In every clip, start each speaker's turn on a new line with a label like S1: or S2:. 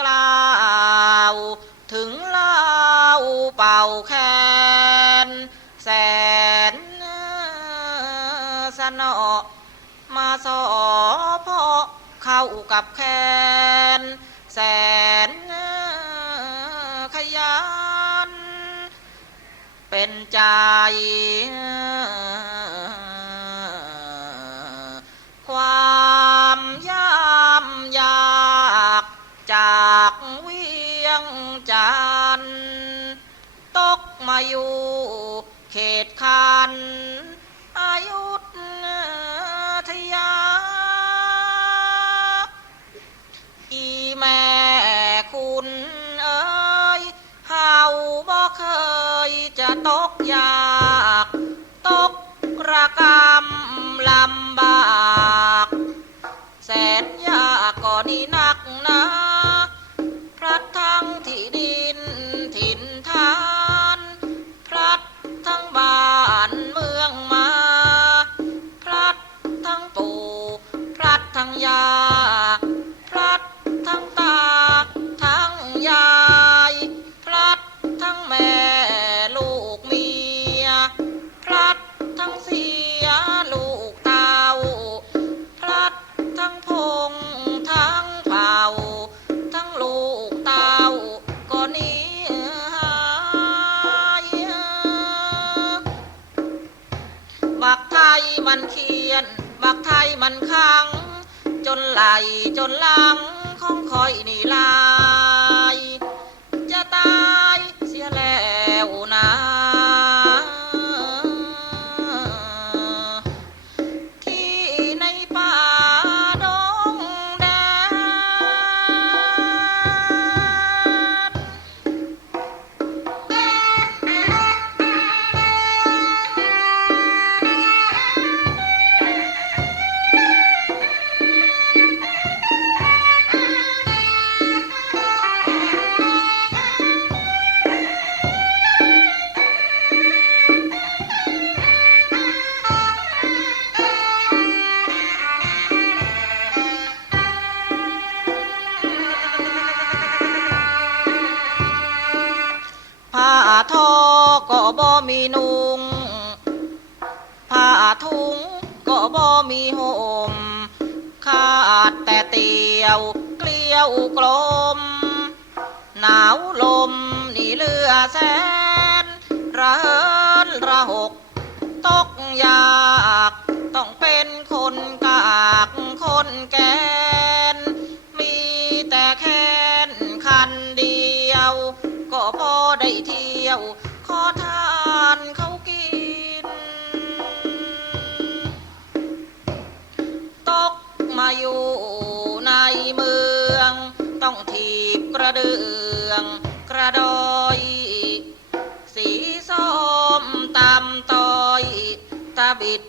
S1: กล่าวถึงเล่าเป่าแคนแสนสนอมาสอเพาะเข้ากับแคนแสนขยันเป็นใจ จากเวียงจันตกมาอยู่เขตคันอายุทยา อีแม่คุณเอ้ยเฮาบ่เคยจะตกยาก ตกระกำลำบากแส มันเขียนบักไทยมันคัง จนไหลจนหลังของคอยนี่ลาย จะตาย ทอก็บ่มีนุงผ้าทุงก็บ่มีห่มขาดแต่เตียวเกลียวกลม หนาวลมนี่เลือแสน ระเหินระหก ตกยาก ต้องเป็นคนกากคนแก่ ยวขอทานเขากิน ตกมาอยู่ในเมือง ต้องถีบกระเดืองกระดอยสีส้มตำต้อยตาบิด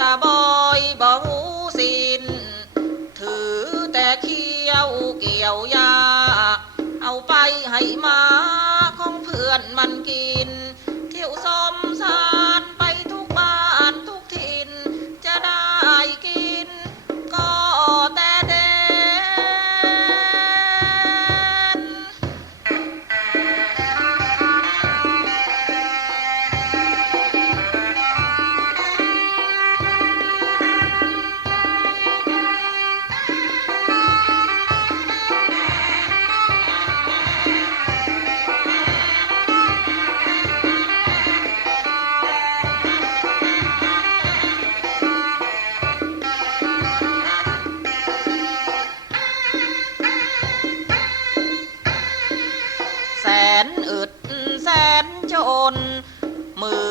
S1: ตาบอยบ่หูสิน ถือแต่เขี้ยวเกี่ยวยา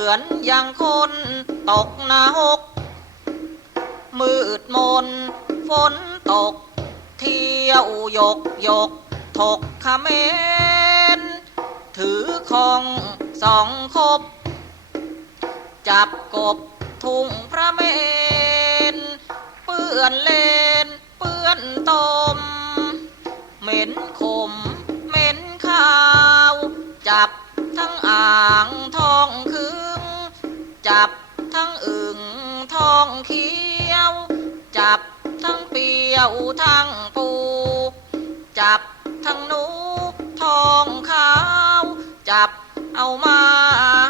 S1: มือนอย่างคนตกนรกมืดมนฝนตก เที่ยวยกยก ถกขเมนถือของสองคบ จับกบทุ่งพระเมนเปื้อนเลนเปื้อนตม เหม็นขมเหม็นข้าว จับทั้งอ่างทองคึง จับทั้งอึ่งทองเขียว จับทั้งเปียวทั้งปู จับทั้งหนูจับเอามา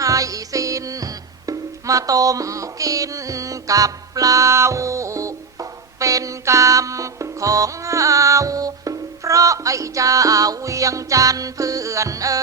S1: ให้สิ้นมาต้มกินกับเราเป็นกรรมของเฮาเพราะไอ้เจ้าเวียงจันเพื่อนเอ่